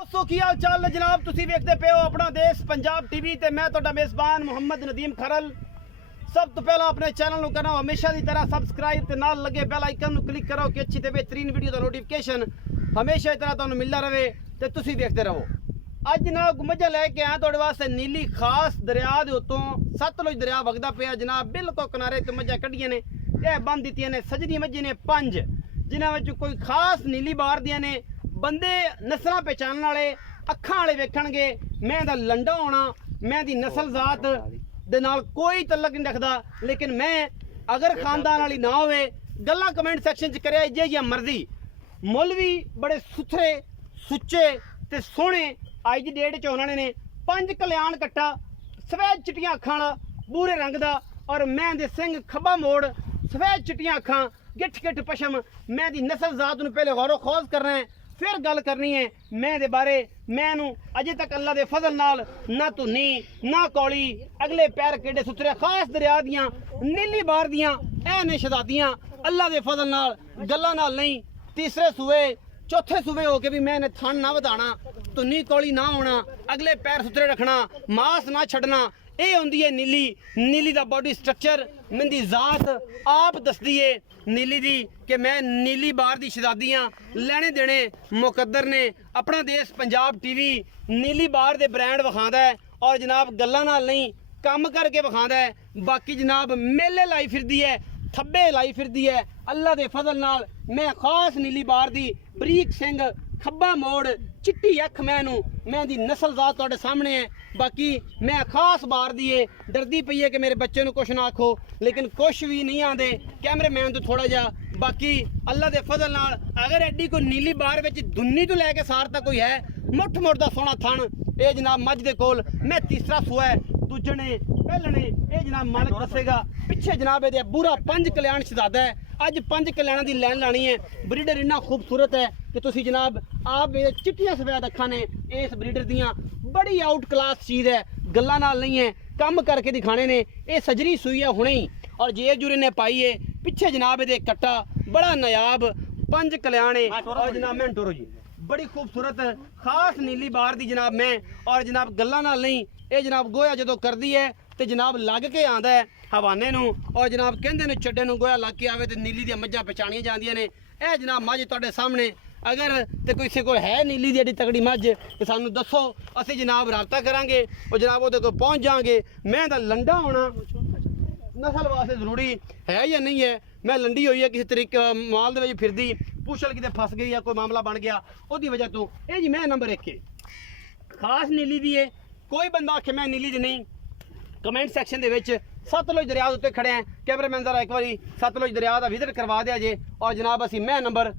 दोस्तों की हाल चाल है जनाब, तुसी वेखदे पे हो अपना देश पंजाब टीवी ते मैं तुहाडा मेज़बान मुहम्मद नदीम खरल। सब तो पहला अपने चैनल को करो हमेशा की तरह सबसक्राइब ते नाल लगे बेल आइकन को क्लिक करो कि अच्छी ते बेहतरीन वीडियो का नोटिफिकेशन हमेशा की तरह तुहानू मिलता रहे ते तुसी वेखदे रहो। अज जनाब मझा लैके आया तुहाडे वास्ते नीली खास दरिया दे उत्तों सतलुज दरिया वगदा पिया जनाब, बिल्कुल किनारे ते मझा कड्डियां ने ये बंद दित्तियां ने। सजनी मझी ने 5 जिन्हां विच कोई खास नीली बार दियां ने। बंदे नस्ल पहचानने वाले अखां वाले वेखणगे मैं दा लंडा होना, मैं दी नस्ल जात दे नाल कोई तल्लक नहीं रखदा, लेकिन मैं अगर खानदान वाली ना होवे गल्लां कमेंट सैक्शन च करे जे जियां मर्जी। मौलवी बड़े सुथरे सुच्चे ते सोहणे अज दी डेट च उन्होंने ने 5 कल्याण कट्टा सफेद चिट्टियां अखां वाला बूरे रंग दा, और मैं दे सिंह खब्बा मोड़ सफेद चिट्टियां अखां गिठ गिठ पशम। मैं दी नस्ल जात नूं पहले गौरो खोज करना है, फिर गल करनी है मैं दे बारे। मैनू अजे तक अल्लाह दे फजल नाल ना धुनी ना कौली अगले पैर केडे सुथरे खास दरिया दियां नीली बार दियां ऐ ने शहजादियां अल्लाह दे फजल नाल गल्लां नाल नहीं। तीसरे सूबे चौथे सूबे हो के भी मैंने थन ना वधाना, धुनी कौली ना होना, अगले पैर सुथरे रखना, मास ना छड़ना। ये होंदी है नीली। नीली दा बॉडी स्ट्रक्चर मेरी जात आप दसदी है नीली दी कि मैं नीली बार दी शहजादियां लेने देने मुकद्दर ने। अपना देश पंजाब टीवी नीली बार दे ब्रांड विखांदा है और जनाब गल्लां नाल नहीं काम करके विखांदा है। बाकी जनाब मेले लाई फिरदी है, थब्बे लाई फिरदी है। अल्लाह दे फजल नाल मैं खास नीली बार दी बरीक सिंह खब्बा मोड़ चिट्टी अख मैं दी नस्ल जात तुहाडे सामने है। बाकी मैं खास बार दी है, डरदी पई है कि मेरे बच्चे नूं कुछ ना आखो, लेकिन कुछ भी नहीं आंदे कैमरे मैन तो थोड़ा जा। बाकी अल्लाह दे फजल नाल अगर एडी कोई नीली बार विच दुन्नी तो लैके सार तक कोई है मुठ मुठ दा सोहना थन ये जनाब मझ दे कोल। मैं तीसरा सूआ है दूजने पहलने ये जनाब मालिक दसेगा। पिछे जनाब ये बुरा 5 कल्याण शहजादा है। अज 5 कल्याणों की लैन लानी है। ब्रीडर इन्ना खूबसूरत है कि तुसी जनाब आप चिट्टियां सफेद अखां ने इस ब्रीडर दियां बड़ी आउट क्लास चीज़ है, गल्लां नाल नहीं है, कम करके दिखाने ने। ये सजरी सुई है हुणे ही और जेब जूरे ने पाई है। पिछे जनाब ये कट्टा बड़ा नायाब 5 कल्याणे और जनाब मैं टोरो जी बड़ी खूबसूरत खास नीली बार दी जनाब मैं। और जनाब गल्लां नाल नहीं ये जनाब गोया जो करदी है तो जनाब लग के आंदा है हवाने नूं, और जनाब कहंदे ने चड्डे नूं गोया लग के आवे तो नीली दी मझां पहचानियां जांदियां ने। ए जनाब मझ तुहाडे सामने अगर तो किसी को है नीली दी एडी तगड़ी मझ तो सानू दसो, असीं जनाब राबता करांगे और जनाब उहदे कोल पहुंच जांगे। मैं दा लंडा होना नस्ल वास्ते जरूरी है या नहीं है। मैं लंडी हुई है किसी तरीके माल दे विच फिरदी पूछल किते फस गई या कोई मामला बन गया उहदी वजह तो ये जी मैं नंबर 1 खास नीली दी है। कोई बंदा आखे मैं नीली दी नहीं, कमेंट सैक्शन दे विच सतलुज दरिया उत्ते खड़े हैं। कैमरामैन जरा एक बारी सतलुज दरिया का विजिट करवा दिया जे। और जनाब असी मैं नंबर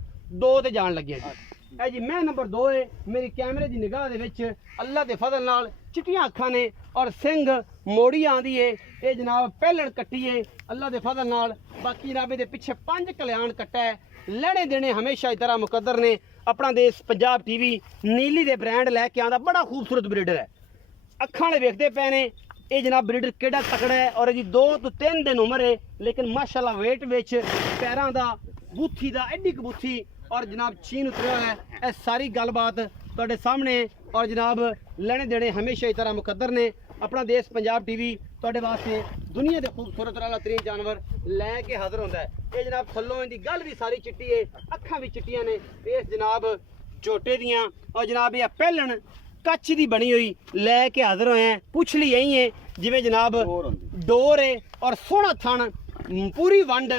2 ते जान लगे जी। जी मैं नंबर 2 है। मेरी कैमरे की निगाह दे विच अल्लाह के फजल नाल चिट्टियां अखां ने और सिंह मोड़ी आंदी है। ये जनाब पहलण कट्टी है अल्लाह के फजल नाल। बाकी जनाब ये पिछे 5 कल्याण कट्टा है। लेने देने हमेशा की तरह मुकद्दर ने। अपना देश पंजाब टीवी नीली दे ब्रांड लैके आंदा बड़ा खूबसूरत ब्रीडर है। अखां वाले वेखदे पे ने ये जनाब ब्रीडर केड़ा तकड़ा है और जी 2 तो 3 दिन उम्र है, लेकिन माशाल्लाह वेट विच पैरां दा बूथी दा एडी कबूथी और जनाब चीन उतरिया है। ये सारी गलबात तुहाडे सामने और जनाब लेने देने हमेशा की तरह मुकद्दर ने। अपना देश पंजाब टीवी तुहाडे वास्ते दुनिया के खूबसूरत आला तरीन जानवर लैके हाजिर होंदा है। ये जनाब थल्लों इहदी गल भी सारी चिट्टी है, अखां भी चिट्टियां ने। इस जनाब झोटे दियां और जनाब ये पहलण कच्छ दी बनी हुई लैके हाजिर होए हैं। पुछली यही है जिवें जनाब डोर है और सोहना थन पूरी वंड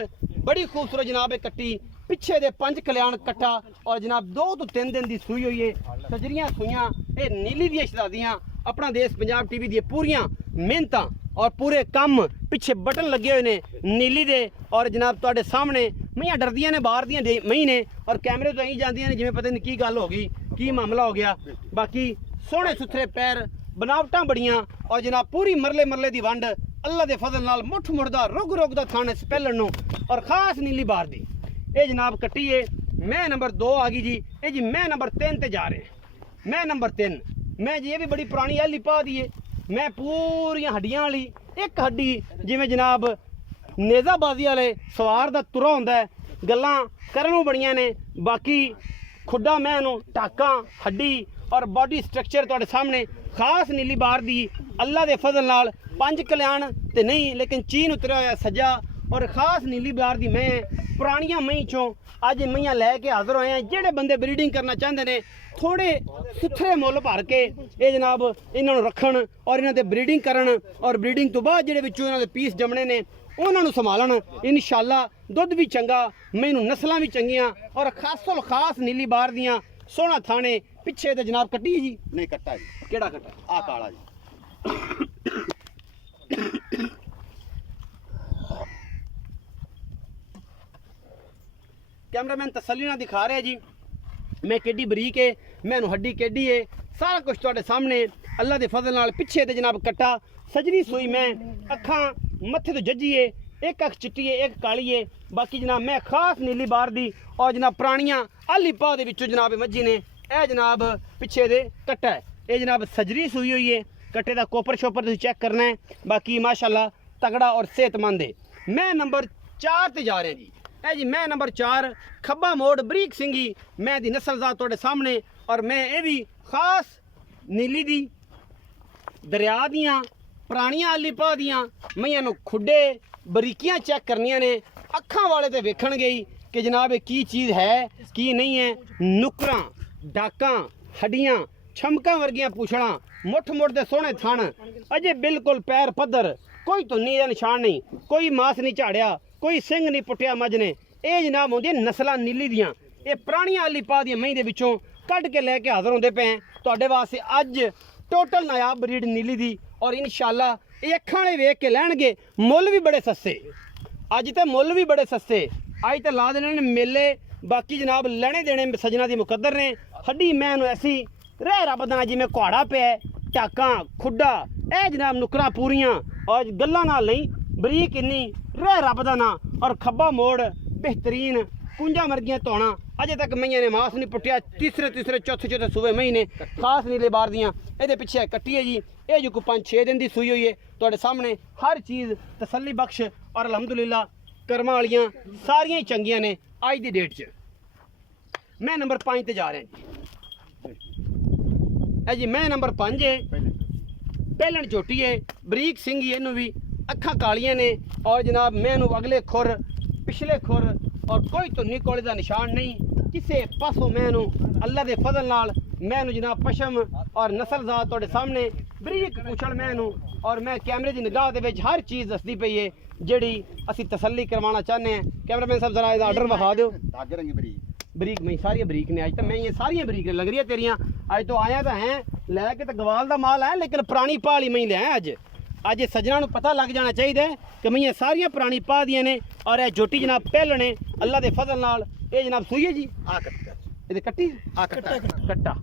बड़ी खूबसूरत जनाब कट्टी पिछे दे 5 कल्याण कट्टा और जनाब 2 तो 3 दिन की सूई हुई है। सजरियां सूइयां ये नीली दी शहजादियां। अपना देश पंजाब टीवी दी पूरियां मेहनतां और पूरे कम पिछे बटन लगे हुए ने नीली दे। और जनाब तुहाडे सामने मैयां डरदियां ने बाहर दियां मई ने और कैमरे तो अं जांदियां ने जिवें पता नहीं की गल हो गई की मामला हो गया। बाकी सोहने सुथरे पैर बनावटां बड़ियां और जनाब पूरी मरले मरले दी वंड अल्लाह दे फजल नाल मुठ मुड़दा रुग रुग दा थाने पहलण नूं और खास नीली बार दी ये जनाब कट्टी है। मैं नंबर 2 आ गई जी। ये जी मैं नंबर 3 ते जा रहे हैं। मैं नंबर 3 मैं जी ये भी बड़ी पुरानी हली पा दी है। मैं पूरियां हड्डियां वाली एक हड्डी जिवें जनाब नेजाबाजी वाले सवार दा तुरा होंदा है, गल्लां करनों बड़ियां ने। बाकी खुड्डा मैं टाका हड्डी और बॉडी स्ट्रक्चर तुहाडे सामने खास नीली बार दी अल्लाह दे फजल नाल 5 कल्याण ते नहीं लेकिन चीन उतरिया होया सज्जा और खास नीली बार दी मैं पुरानियां मई चों अज मईयां लैके हाजिर होए हैं। जेड़े बंदे ब्रीडिंग करना चाहते ने थोड़े सुथरे मुल भर के ये जनाब इन्हां नूं रखण और इन्हां ते ब्रीडिंग करन और ब्रीडिंग तो बाद जेड़े विचों इन्हां दे पीस जमने ने उन्हां नूं संभालन इंशाअल्लाह दुध भी चंगा मैनू नस्लां भी चंगियां और खासोल खास नीली बार दियां सोहना थाने पिछे ते जनाब कट्टी जी नहीं कट्टा जी केड़ा कट्टा आ काला जी कैमरामैन तसल्ली ना दिखा रहे जी मैं केडी बरीक है मैनू हड्डी केडी है सारा कुछ तुहाडे सामने अल्लाह दे फजल नाल पिछे ते जनाब कट्टा सजरी सूई मैं अखां मत्थे तो जज्जी है एक अख चिट्टी है एक काली है बाकी जनाब मैं खास नीली बार दी और जनाब पुरानियां आली पा दे विचों जनाब मज्जी ने ए जनाब पिछे दे कट्टा है ये जनाब सजरी सूई हुई है कट्टे दा कोपर शोपर तुसीं चेक करना है बाकी माशाल्लाह तगड़ा और सेहतमंद है। मैं नंबर 4 ते जा रहे जी ए जी मैं नंबर 4 खब्बा मोड़ बरीक सिंगी मैं दी नस्ल ज़ात तुहाडे सामने और मैं ये भी खास नीली दी दरिया दियां पुरानियां आली पा दियां मैयां नूं खुड्डे बरीकियां चेक करनियां ने अखां वाले ते वेखण गई कि जनाब ये की चीज़ है की नहीं है। नुकरां डाकां हड्डियां छमकां वर्गियां पूछड़ा मुठ मुठ दे सोहने थण अजे बिल्कुल पैर पद्धर कोई धुन्नी दा निशान नहीं कोई मास नहीं झाड़िया कोई सिंह नहीं पुट्टिया मज ने ये जनाब होंदी नस्लां नीली दियां ये पुरानियां आली पा दियां मई दे विचों कढ के लैके हाज़र होंदे पे तुहाडे वास्ते अज टोटल नायाब ब्रीड नीली दी और इंशाअल्लाह ये अखां वाले वेख के लैणगे मुੱਲ भी बड़े सस्ते अज तो मुੱਲ भी बड़े सस्ते अज तो ला देने ने मेले बाकी जनाब लैने देने सजना दी मुकद्दर ने हड्डी मैं ऐसी रह रब दा जिवें घोड़ा पे टाकां खुड्डा ए जनाब नुकरां पूरियां और गल्लां नाल नहीं बरीक इन्नी रह रब दा ना और खब्बा मोड़ बेहतरीन कुंजा मर्गियां धोना अजे तक मईयां ने मास नहीं पुट्टिया तीसरे चौथे सूबे महीने खास नीले बार दियां ये पिछे कट्टी है जी ये जो कोई 5-6 दिन की सूई हुई है तुहाडे सामने हर चीज़ तसल्ली बख्श और अलहमदुलिल्लाह कर्मां वालियां सारियां ही चंगियां ने अज की डेट च। मैं नंबर 5 ते जा रहा जी जी मैं नंबर 5 है पहलन झोटी है बरीक सिंह ही इनू भी अखां कालियां ने और जनाब मैनू अगले खुर पिछले खुर और कोई धुन्नी कोले का निशान नहीं किसी पासों मैनू अल्लाह के फजल नाल मैनू जनाब पशम और नस्ल ज़ात तुहाडे सामने बरीक पूछण मैनू और मैं कैमरे की निगाह दे विच हर चीज़ दसदी पई है जिहड़ी असीं तसल्ली करवाना चाहते हैं। कैमरामैन साहब जरा इहदा आर्डर विखा दिओ धागे रंगी बरीक मैं सारियां बरीक ने अज तो मैं ये सारियां बरीक लग रही है तेरियां अज तो आया तो हैं लैके तो गवाल का माल है लेकिन पुरानी पाली मैं लिया अज अज ये सज्जना नूं पता लग जाना चाहिए कि मैं ये सारियां पुरानी पा दियां ने और यह जोटी जनाब पहल ने अल्लाह के फजल नाल ये जनाब सूई है जी आ कट्टा ये कट्टी आ कट्टा कट्टा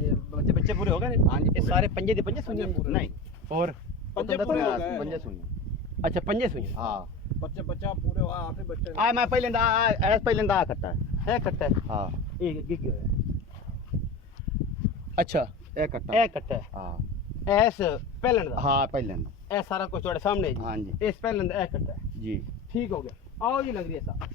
ये बच्चे पूरे हो गए ने हाँ जी ये सारे पंजे दे पंजे सुनिए नहीं और पंजे सुनिए अच्छा पंजे सुनिए हाँ बच्चे बच्चा पूरे आखिरी बच्चे आ मैं पहले आ कट्टा है कट्टा है हाँ ये गिग होया अच्छा ए कट्टा ए कट्टा है हाँ ऐस पहलन दा हाँ पहले ए सारा कुछ तुम्हारे सामने है जी हाँ जी इस पहलन दा ए कट्टा है जी ठीक हो गया आओ जी लग रही है साहब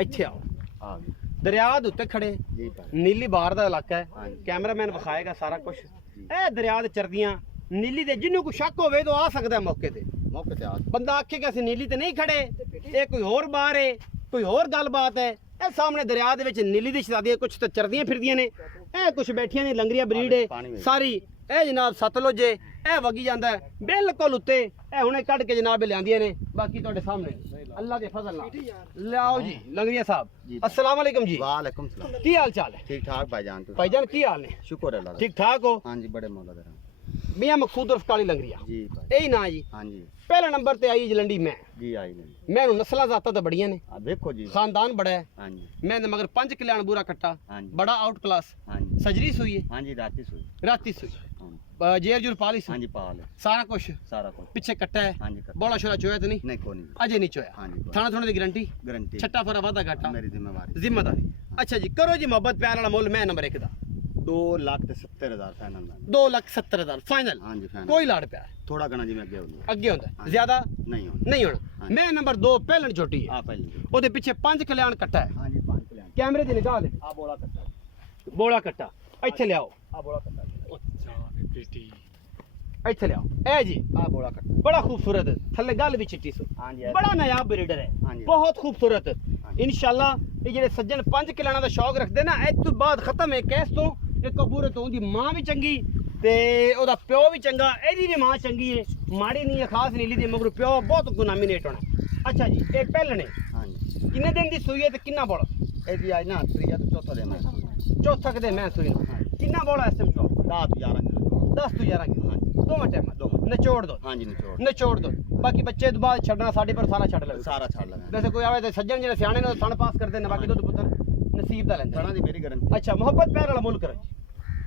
ਇੱਥੇ ਆਓ आ गई ਦਰਿਆ ਦੇ ਉੱਤੇ ਖੜੇ जी भाई ਨੀਲੀ ਬਾਰ ਦਾ ਇਲਾਕਾ ਹੈ ਹਾਂਜੀ। ਕੈਮਰਾਮੈਨ ਵਿਖਾਏਗਾ ਸਾਰਾ ਕੁਝ ਇਹ ਦਰਿਆ ਦੇ ਚਰਦੀਆਂ ਨੀਲੀ ਦੇ ਜਿਹਨੂੰ ਕੋਈ ਸ਼ੱਕ ਹੋਵੇ ਤਾਂ ਆ ਸਕਦਾ ਹੈ ਮੌਕੇ ਤੇ मौके पे आ गई ਬੰਦਾ ਆਖੇ ਕਿ ਅਸੀਂ ਨੀਲੀ ਤੇ ਨਹੀਂ ਖੜੇ ਇਹ ਕੋਈ ਹੋਰ ਬਾਰ ਹੈ ਕੋਈ ਹੋਰ ਗੱਲਬਾਤ ਹੈ ਇਹ ਸਾਹਮਣੇ ਦਰਿਆ ਦੇ ਵਿੱਚ ਨੀਲੀ ਦੀ ਸ਼ਾਦੀਆਂ ਕੁਝ ਤਾਂ ਚਰਦੀਆਂ ਫਿਰਦੀਆਂ ਨੇ ਇਹ ਕੁਝ ਬੈਠੀਆਂ ਨੇ ਲੰਗਰੀਆਂ ਬਰੀਡ ਹੈ ਪਾਣੀ ਵਿੱਚ। ਸਾਰੀ ਇਹ ਜਨਾਬ ਸਤਲੁਜ ਹੈ ਇਹ ਵਗੀ ਜਾਂਦਾ ਹੈ ਬਿਲਕੁਲ ਉੱਤੇ ਇਹ ਹੁਣੇ ਕੱਢ ਕੇ ਜਨਾਬ ਇਹ ਲਿਆਂਦੀਆਂ ਨੇ ਬਾਕੀ ਤੁਹਾਡੇ ਸਾਹਮਣੇ ਅੱਲਾ ਦੇ ਫਜ਼ਲ ਨਾਲ ਲਿਆਓ ਜੀ ਲੰਗਰੀਆਂ ਸਾਹਿਬ जी। अस्सलाम वालेकुम जी वालेकुम सलाम की हाल चाल है ठीक ठाक भाईजान तू भाईजान की हाल ने शुक्र अल्लाह ठीक ठाक हो हाँ जी बड़े मौला दे मियां मकसूद उर्फ काली लंगरिया जी भाई यही ना जी हाँ जी पहला नंबर ते आई जलंडी मैं जी आई नहीं मैं नस्लां ज़ातां तो बड़ियां ने आ देखो जी खानदान बड़ा है हाँ जी मैं मगर 5 कल्याण बूरा कट्टा हाँ जी बड़ा आउट क्लास हाँ जी सजरी सुई है हाँ जी राती सुई राती सुई हाँ जी। जेर जुर पाली हाँ सी जी पाल है सारा कुछ सारा कुछ पिछे कट्टा है हाँ जी कर बोला शोला चोया तो नहीं नहीं को नहीं अजे नहीं चोया हाँ जी थाना थोड़े की गारंटी गारंटी छट्टा फरा वादा घाटा मेरी जिम्मेवारी जिम्मेदारी अच्छा जी करो जी मोहब्बत प्यार वाला मुल मैं नंबर 1 दा 2,70,000 फाइनल 2,70,000 फाइनल हाँ जी फाइनल कोई लाड़ प्यार थोड़ा घना जी मैं अगे होनी ਅੱਗੇ ਹੁੰਦਾ हाँ। ਜ਼ਿਆਦਾ नहीं होना ਨਹੀਂ ਹੋਣਾ हाँ। ਮੈਂ ਨੰबर 2 ਪਹਿਲਣ ਛੋਟੀ ਹੈ आ पहले ਉਹਦੇ ਪਿੱਛੇ 5 ਕਲਿਆਣ ਕੱਟਾ ਹੈ हाँ जी 5 कल्याण कैमरे दी निगाह दे आ बोला कट्टा बोला कट्टा ਇੱਥੇ ਲਿਆਓ आ बोला कट्टा ਇੱਥੇ ਲਿਆਓ ਇਹ ਜੀ आ बोला कट्टा बड़ा खूबसूरत है थल्ले गल भी चिट्टी सो हाँ जी बड़ा नायाब ब्रीडर है हाँ जी। बहुत खूबसूरत जी। इंशाल्लाह ये ਜਿਹੜੇ ਸੱਜਣ 5 ਕਿਲਾਣਾ ਦਾ ਸ਼ੌਕ ਰੱਖਦੇ ਨਾ ਇਹ ਤੋਂ ਬਾਅਦ ਖਤਮ ਹੈ ਕੈਸ ਤੋਂ ਇਹ ਕਬੂਰੇ ਤੋਂ ਉਹਦੀ ਮਾਂ ਵੀ ਚੰਗੀ ਤੇ ਉਹਦਾ ਪਿਓ ਵੀ ਚੰਗਾ ਇਹਦੀ ਵੀ ਮਾਂ ਚੰਗੀ ਹੈ ਮਾੜੀ ਨਹੀਂ ਹੈ ਖਾਸ ਨੀਲੀ ਦੀ ਮਗਰ ਪਿਓ ਬਹੁਤ ਗੁਨਾਮੀਨੇਟ ਹੋਣਾ ਅੱਛਾ ਜੀ ਇਹ ਪਹਿਲਣੇ हाँ जी ਕਿੰਨੇ ਦਿਨ ਦੀ ਸੂਈ ਹੈ ਤੇ ਕਿੰਨਾ ਬੋਲਾ ए जी आज ना त्रिया तो चौथा दिन है ਚੌਥਾ ਕਦੇ ਮੈਂ ਸੂਈ ਨੂੰ हाँ जी ਕਿੰਨਾ ਬੋਲਾ ਇਸ ਟਾਈਮ ਚੋ 10 11 किलो 10 ਤੋਂ 11 ਕਿਲੋ हाँ जी ਦੋਵਾਂ ਟਾਈਮ दो ਨਿਚੋੜ ਦੋ हाँ जी निचोड़ ਨਿਚੋੜ ਦੋ ਬਾਕੀ ਬੱਚੇ ਤੋਂ ਬਾਅਦ ਛੱਡਣਾ ਸਾਡੇ ਪਰ ਸਾਰਾ ਛੱਡ ਲਵੇ सारा छाड़ लगा ਵੈਸੇ ਕੋਈ ਆਵੇ ਤੇ ਸੱਜਣ ਜਿਹੜੇ ਸਿਆਣੇ ਨੇ ਉਹ ਸਣ ਪਾਸ ਕਰਦੇ ਨੇ ਬਾਕੀ ਦੁੱਧ ਪੁੱਤਰ ਨਸੀਬ ਦਾ ਲੈਂਦੇ खाना दी मेरी गारंटी ਅੱਛਾ ਮੁਹੱਬਤ ਪਿਆਰ ਵਾਲਾ ਮੁੱਲ ਕਰੋ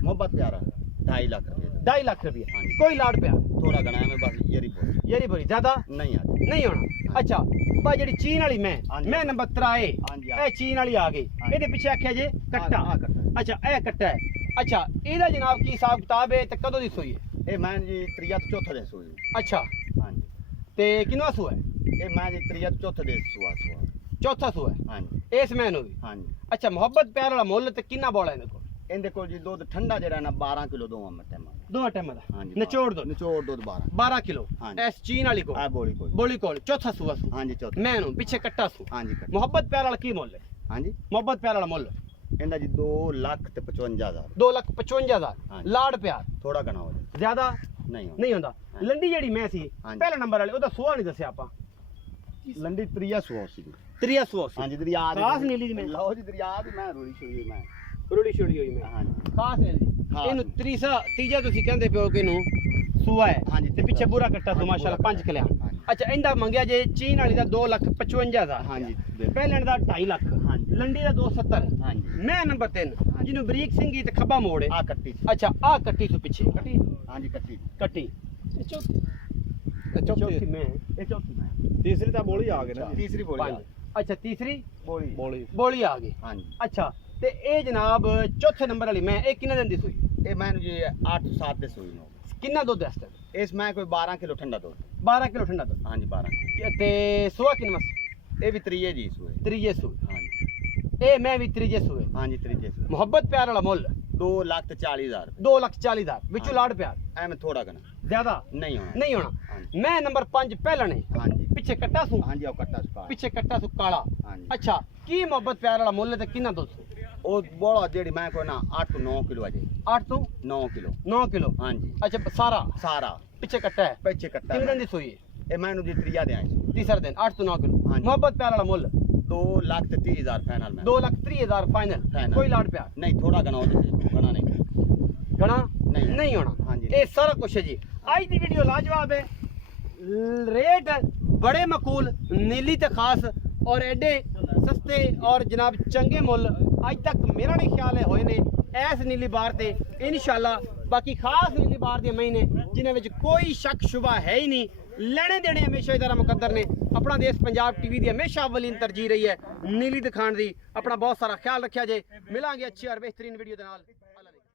मोहब्बत प्यारा 2.5 लाख रुपए 2.5 ਲੱਖ ਰੁਪਏ हाँ जी ਕੋਈ ਲਾੜ ਪਿਆ थोड़ा गना है मैं बस ये रिपोर्ट ਯਾਰੀ ਬੋਰੀ ਜ਼ਿਆਦਾ नहीं आती ਨਹੀਂ ਹੋਣਾ ਅੱਛਾ ਬਾ ਜਿਹੜੀ ਚੀਨ ਵਾਲੀ ਹਾਂਜੀ। ਮੈਂ ਨੰਬਰ 3 ਹਾਂਜੀ, ਇਹ ਚੀਨ ਵਾਲੀ ਆ ਗਈ ਹਾਂਜੀ। ਇਹਦੇ ਪਿੱਛੇ ਆਖਿਆ ਜੇ ਕੱਟਾ हाँ कट्टा ਅੱਛਾ ਇਹ ਕੱਟਾ ਹੈ ਅੱਛਾ ਇਹਦਾ ਜਨਾਬ ਕੀ ਹਿਸਾਬ ਕਿਤਾਬ ਹੈ ਤੇ ਕਦੋਂ ਦੀ ਸੂਈ ਹੈ ए मैं जी त्रिया तो चौथा दिन सोई ਅੱਛਾ हाँ जी ਤੇ ਕਿੰਨਾ ਸੂਆ ਹੈ ए मैं जी त्रिया तो चौथा दिन सुआ ਚੌਥਾ ਸੂਆ ਹੈ हाँ जी ਇਸ ਮੈਂ ਨੂੰ ਵੀ हाँ जी ਅੱਛਾ ਮੁਹੱਬਤ ਪਿਆਰ ਵਾਲਾ ਮੁੱਲ ਤੇ ਕਿੰਨਾ ਬੋਲਾ ਇਹਦੇ ਕੋਲ ਇਹਦੇ ਕੋਲ ਜੀ ਦੁੱਧ ਠੰਡਾ ਜਿਹੜਾ ਨਾ 12 ਕਿਲੋ ਦੋਵਾਂ ਮੈਂ ਟਾਈਮ ਦੋਵਾਂ ਟਾਈਮਾਂ ਦਾ ਹਾਂਜੀ ਨਿਚੋੜ ਦੋ ਨਿਚੋੜ ਦੁੱਧ 12 12 ਕਿਲੋ ਹਾਂਜੀ। ਇਸ ਚੀਨ ਵਾਲੀ ਕੋਲ ਆ ਬੋਲੀ ਕੋਲ ਬੋਲੀ ਕੋਲ ਚੌਥਾ ਸੂਆ ਸੂ ਹਾਂਜੀ ਚੌਥਾ ਮੈਂ ਨੂੰ ਪਿੱਛੇ ਕੱਟਾ ਸੂ ਹਾਂਜੀ ਕੱਟ ਮੁਹੱਬਤ ਪਿਆਰ ਵਾਲਾ ਕੀ ਮੁੱਲ ਹੈ ਹਾਂਜੀ ਮੁਹੱਬਤ ਪਿਆਰ ਵਾਲਾ ਮੁੱਲ ਇਹਦਾ ਜੀ 2 ਲੱਖ ਤੇ 55000 2,55,000 ਹਾਂਜੀ। ਲਾੜ ਪਿਆਰ ਥੋੜਾ ਗਣਾ ਹੋ ਜਾਏ ਜ਼ਿਆਦਾ ਨਹੀਂ ਨਹੀਂ ਹੁੰਦਾ ਹਾਂਜੀ। ਲੰਡੀ ਜਿਹੜੀ ਮੈਂ ਸੀ ਹਾਂਜੀ। ਪਹਿਲੇ ਨੰਬਰ ਵਾਲੇ ਉਹਦਾ ਸੂਆ ਨਹੀਂ ਦੱਸਿਆ ਆਪਾਂ ਲੰਡੀ ਤਰੀਆ ਸੁਆ ਸੀ ਤਰੀਆ ਸੂਆ ਸੀ ਹਾਂਜੀ ਦਰਿਆ ਦੀ ਖਾਸ ਨੀਲੀ ਦੀ ਮੈਂ ਲਓ ਜੀ ਦਰਿਆ ਦੀ ਮੈਂ ਰੋੜੀ ਸ਼ੋਈ ਮੈਂ ਰੋੜੀ ਛੋੜੀ ਹੋਈ ਮੈਂ ਹਾਂਜੀ ਖਾਸ ਨੀਲੀ ਦੀ ਖਾਸ ਇਹਨੂੰ ਨੀਲੀ। ਤੀਜਾ ਤੁਸੀਂ ਕਹਿੰਦੇ ਪਿਓ ਕਿ ਇਹਨੂੰ ਸੂਆ ਹੈ ਹਾਂਜੀ, ਤੇ ਪਿੱਛੇ ਬੁਰਾ ਕੱਟਾ ਸੂ ਹਾਂਜੀ, ਮਾਸ਼ਾਅੱਲਾ ਬੁਰਾ 5 ਕਿਲਿਆ ਹਾਂਜੀ। ਅੱਛਾ ਇਹਦਾ ਮੰਗਿਆ ਜੇ ਚੀਨ ਵਾਲੀ ਦਾ 2,55,000 ਹਾਂਜੀ ਪਹਿਲਣ ਦਾ 2.5 ਲੱਖ ਹਾਂਜੀ। ਲੰਡੀ ਦਾ 270 ਹਾਂਜੀ ਮੈਂ ਨੰਬਰ 3 ਜਿਹਨੂੰ ਬਰੀਕ ਸਿੰਘੀ ਤੇ ਖੱਬਾ ਮੋੜ ਹੈ ਆ ਕੱਟੀ ਸੀ। ਅੱਛਾ ਆ ਕੱਟੀ ਸੂ ਪਿੱਛੇ ਕੱਟੀ ਹਾਂਜੀ ਕੱਟੀ ਕੱਟੀ ਚੌਥੀ ਮੈਂ ਇਹ ਚੌਥੀ ਮੈਂ तीसरी तो बोली आ गई ना जी। ਤੀਸਰੀ ਬੋਲੀ ਪੰਜ ਅੱਛਾ ਤੀਸਰੀ ਬੋਲੀ बोली ਬੋਲੀ ਆ ਗਈ ਹਾਂਜੀ ਅੱਛਾ ਤੇ ਇਹ ਜਨਾਬ ਚੌਥੇ ਨੰਬਰ ਵਾਲੀ ਮੈਂ ਇਹ ਕਿੰਨੇ ਦਿਨ ਦੀ ਸੂਈ ਇਹ ਮੈਨੂੰ ਜੀ 8 7 ਦੇ ਸੂਈ ਨੂੰ ਕਿੰਨਾ ਦੁੱਧ ਹੈ ਇਸ ਟਾਈਮ ਇਸ ਮੈਂ ਕੋਈ 12 ਕਿਲੋ ਠੰਡਾ ਦੁੱਧ 12 ਕਿਲੋ ਠੰਡਾ ਦੁੱਧ ਹਾਂਜੀ 12 ਤੇ ਸੂਆ ਕਿੰਨਾ ਇਹ ਵੀ ਤਰੀਏ ਜੀ ਸੂਏ ਤੀਜੇ ਸੂਏ ਹਾਂਜੀ ਇਹ ਮੈਂ ਵੀ ਤੀਜੇ ਸੂਏ ਹਾਂਜੀ ਤਰੀਏ ਸੂਏ ਮੁਹੱਬਤ ਪਿਆਰ ਵਾਲਾ ਮੁੱਲ 2 ਲੱਖ ਤੇ 40000 2,40,000 ਵਿੱਚੋਂ ਲਾੜ ਪਿਆਰ ਐਵੇਂ ਥੋੜਾ ਗਣਾ ਜ਼ਿਆਦਾ ਨਹੀਂ ਹੋਣਾ ਨਹੀਂ ਹੋਣਾ ਹਾਂਜੀ ਮੈਂ ਨੰਬਰ 5 ਪਹਿਲਾਂ ਨੇ ਹਾਂਜੀ ਪਿੱਛੇ ਕੱਟਾ ਸੂ ਹਾਂਜੀ ਉਹ ਕੱਟਾ ਸੁਕਾ ਪਿੱਛੇ ਕੱਟਾ ਸੂ ਕਾਲਾ ਹਾਂਜੀ ਅੱਛਾ ਕੀ ਮੁਹੱਬਤ ਪਿਆਰ ਵਾਲਾ ਮੁੱਲ ਤੇ ਕਿੰਨਾ ਦੁੱਧ ਸੂ ਉਹ ਬੋਲਾ ਜਿਹੜੀ ਮੈਂ ਕੋਈ ਨਾ 8 ਤੋਂ 9 ਕਿਲੋ ਅਜੇ 8 ਤੋਂ 9 ਕਿਲੋ 9 ਕਿਲੋ ਹਾਂਜੀ ਅੱਛਾ ਸਾਰਾ ਸਾਰਾ ਪਿੱਛੇ ਕੱਟਾ ਹੈ ਪਿੱਛੇ ਕੱਟਾ ਕਿੰਨੇ ਦਿਨ ਦੀ ਸੂਈ ਹੈ ਇਹ ਮੈਨੂੰ ਜੀ ਤਰੀਆ ਦੇ ਆਏ ਤੀਸਰਾ ਦਿਨ 8 ਤੋਂ 9 ਕਿਲੋ ਹਾਂਜੀ। ਮੁਹੱਬਤ ਪਿਆਰ ਵਾਲਾ ਮੁੱਲ 2 ਲੱਖ ਤੇ 30000 ਫਾਈਨਲ ਮੈਂ 2,30,000 ਫਾਈਨਲ Final। ਕੋਈ ਲਾੜ ਪਿਆਰ ਨਹੀਂ ਥੋੜਾ ਗਣਾ ਉਹਦੇ ਗਣਾ ਨਹੀਂ ਗਣਾ ਨਹੀਂ। ਨਹੀਂ ਹੋਣਾ ਹਾਂਜੀ। ਇਹ ਸਾਰਾ ਕੁਝ ਹੈ ਜੀ ਅੱਜ ਦੀ ਵੀਡੀਓ ਲਾਜਵਾਬ ਹੈ रेट बड़े मकूल नीली ते खास और एडे सस्ते और जनाब चंगे मुल अज तक मेरा नहीं ख्याल है होए ने ऐस नीली बार ते इंशाल्लाह बाकी खास नीली बार दी महीने जिन्हें विच कोई शक शुबा है ही नहीं लेने देने हमेशा ही तरह मुकद्दर ने अपना देश पंजाब टीवी दी हमेशा अव्वलीन तरजीह रही है नीली दिखाने दी अपना बहुत सारा ख्याल रखा जे मिलांगे अच्छी और बेहतरीन वीडियो दे नाल।